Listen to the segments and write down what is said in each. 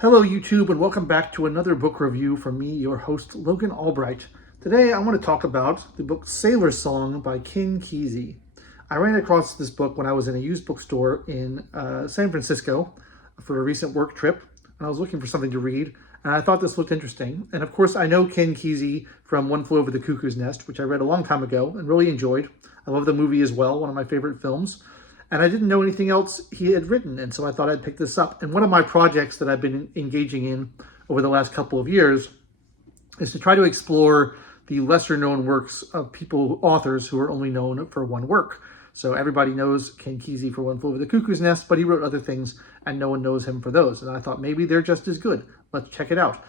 Hello YouTube, and welcome back to another book review from me, your host Logan Albright. Today I want to talk about the book Sailor Song by Kesey. I ran across this book when I was in a used bookstore in San Francisco for a recent work trip, and I was looking for something to read, and I thought this looked interesting. And of course I know Kesey from One Flew Over the Cuckoo's Nest, which I read a long time ago and really enjoyed. I love the movie as well, one of my favorite films. And I didn't know anything else he had written, and so I thought I'd pick this up. And one of my projects that I've been engaging in over the last couple of years is to try to explore the lesser known works of authors who are only known for one work. So everybody knows Ken Kesey for One Flew Over the Cuckoo's Nest, but he wrote other things and no one knows him for those. And I thought maybe they're just as good. Let's check it out.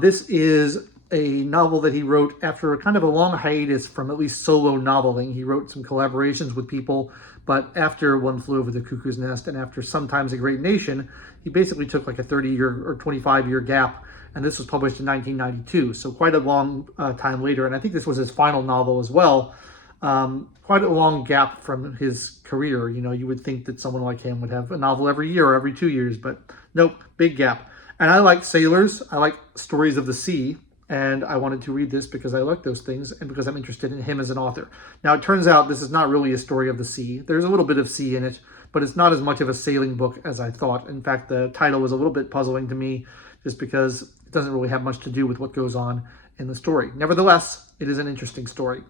This is a novel that he wrote after a kind of a long hiatus from at least solo noveling. He wrote some collaborations with people, but after One Flew Over the Cuckoo's Nest and after Sometimes a Great Nation, he basically took like a 30-year or 25-year gap, and this was published in 1992, so quite a long time later. And I think this was his final novel as well. Quite a long gap from his career. You know, you would think that someone like him would have a novel every year or every 2 years, but nope, big gap. And I like sailors, I like stories of the sea, and I wanted to read this because I like those things and because I'm interested in him as an author. Now, it turns out this is not really a story of the sea. There's a little bit of sea in it, but it's not as much of a sailing book as I thought. In fact, the title was a little bit puzzling to me just because it doesn't really have much to do with what goes on in the story. Nevertheless, it is an interesting story.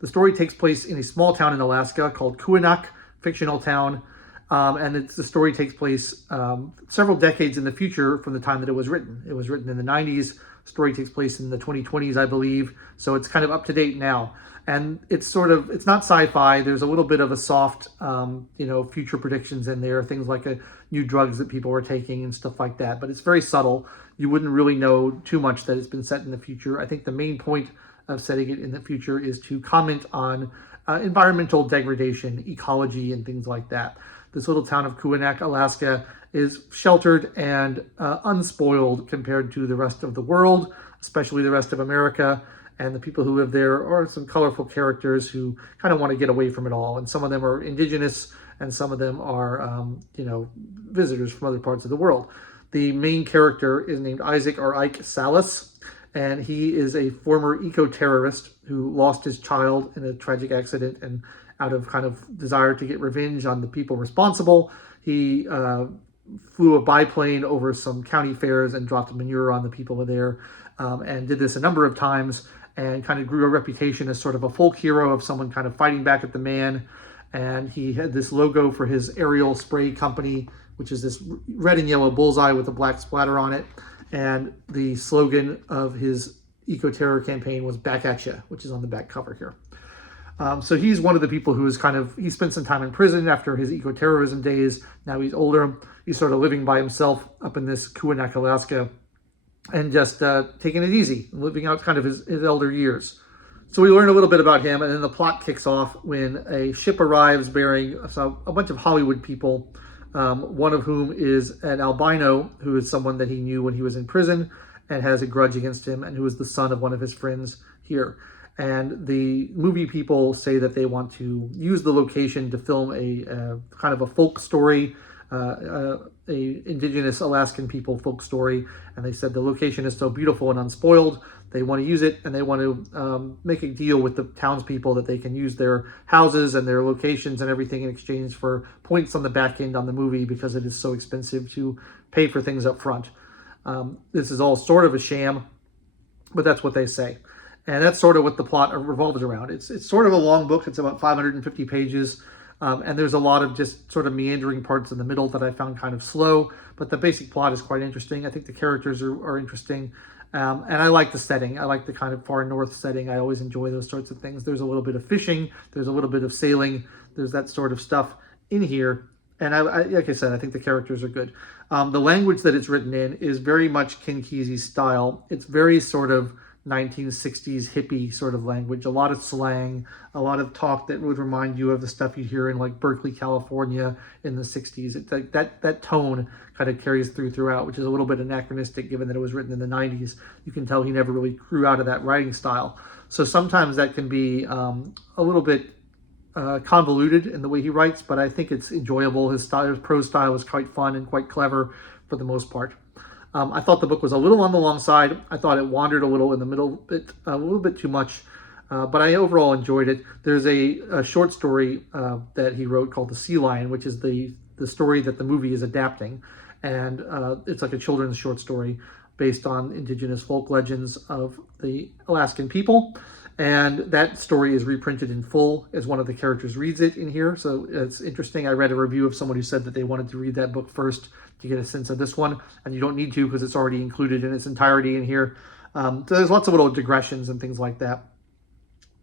The story takes place in a small town in Alaska called Cuckoo, fictional town. The story takes place several decades in the future from the time that it was written. It was written in the 90s. The story takes place in the 2020s, I believe. So it's kind of up to date now. And it's not sci-fi. There's a little bit of a soft, future predictions in there, things like new drugs that people are taking and stuff like that. But it's very subtle. You wouldn't really know too much that it's been set in the future. I think the main point of setting it in the future is to comment on environmental degradation, ecology, and things like that. This little town of Cuckoo, Alaska, is sheltered and unspoiled compared to the rest of the world, especially the rest of America. And the people who live there are some colorful characters who kind of want to get away from it all. And some of them are indigenous, and some of them are, visitors from other parts of the world. The main character is named Isaac or Ike Salas, and he is a former eco-terrorist who lost his child in a tragic accident, and out of kind of desire to get revenge on the people responsible, he flew a biplane over some county fairs and dropped manure on the people there, and did this a number of times and kind of grew a reputation as sort of a folk hero, of someone kind of fighting back at the man. And he had this logo for his aerial spray company, which is this red and yellow bullseye with a black splatter on it. And the slogan of his eco-terror campaign was "Back at Ya," which is on the back cover here. So he's one of the people who is he spent some time in prison after his eco-terrorism days. Now he's older. He's sort of living by himself up in this Cuckoo, Alaska, and just taking it easy, living out kind of his elder years. So we learn a little bit about him, and then the plot kicks off when a ship arrives bearing a bunch of Hollywood people, one of whom is an albino who is someone that he knew when he was in prison and has a grudge against him, and who is the son of one of his friends here. And the movie people say that they want to use the location to film a kind of a folk story, a indigenous Alaskan people folk story. And they said the location is so beautiful and unspoiled, they want to use it, and they want to make a deal with the townspeople that they can use their houses and their locations and everything in exchange for points on the back end on the movie, because it is so expensive to pay for things up front. This is all sort of a sham, but that's what they say. And that's sort of what the plot revolves around. It's sort of a long book. It's about 550 pages. And there's a lot of just sort of meandering parts in the middle that I found kind of slow. But the basic plot is quite interesting. I think the characters are interesting. And I like the setting. I like the kind of far north setting. I always enjoy those sorts of things. There's a little bit of fishing. There's a little bit of sailing. There's that sort of stuff in here. And I like I said, I think the characters are good. The language that it's written in is very much Kesey's style. It's very sort of 1960s hippie sort of language, a lot of slang, a lot of talk that would remind you of the stuff you hear in like Berkeley, California in the 60s. It's like that tone kind of carries throughout, which is a little bit anachronistic given that it was written in the 90s. You can tell he never really grew out of that writing style. So sometimes that can be a little bit convoluted in the way he writes, but I think it's enjoyable. His prose style is quite fun and quite clever. for the most part. I thought the book was a little on the long side. I thought it wandered a little in the middle, a little bit too much, but I overall enjoyed it. There's a short story that he wrote called The Sea Lion, which is the story that the movie is adapting. And it's like a children's short story based on indigenous folk legends of the Alaskan people. And that story is reprinted in full as one of the characters reads it in here. So it's interesting. I read a review of someone who said that they wanted to read that book first to get a sense of this one. And you don't need to because it's already included in its entirety in here. So there's lots of little digressions and things like that.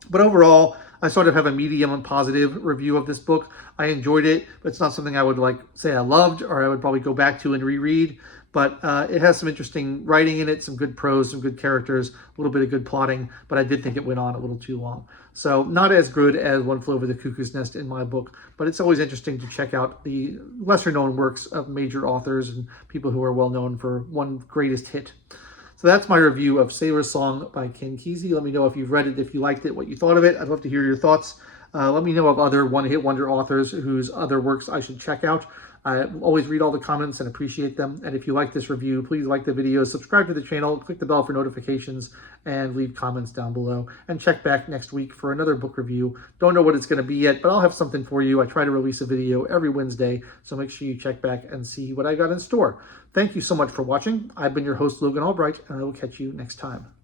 But overall, I sort of have a medium and positive review of this book. I enjoyed it, but it's not something I would like say I loved or I would probably go back to and reread. But it has some interesting writing in it, some good prose, some good characters, a little bit of good plotting, but I did think it went on a little too long. So not as good as One Flew Over the Cuckoo's Nest in my book, but it's always interesting to check out the lesser known works of major authors and people who are well known for one greatest hit. So that's my review of Sailor's Song by Ken Kesey. Let me know if you've read it, if you liked it, what you thought of it. I'd love to hear your thoughts. Let me know of other one-hit wonder authors whose other works I should check out. I always read all the comments and appreciate them. And if you like this review, please like the video, subscribe to the channel, click the bell for notifications, and leave comments down below. And check back next week for another book review. Don't know what it's going to be yet, but I'll have something for you. I try to release a video every Wednesday, so make sure you check back and see what I got in store. Thank you so much for watching. I've been your host, Logan Albright, and I will catch you next time.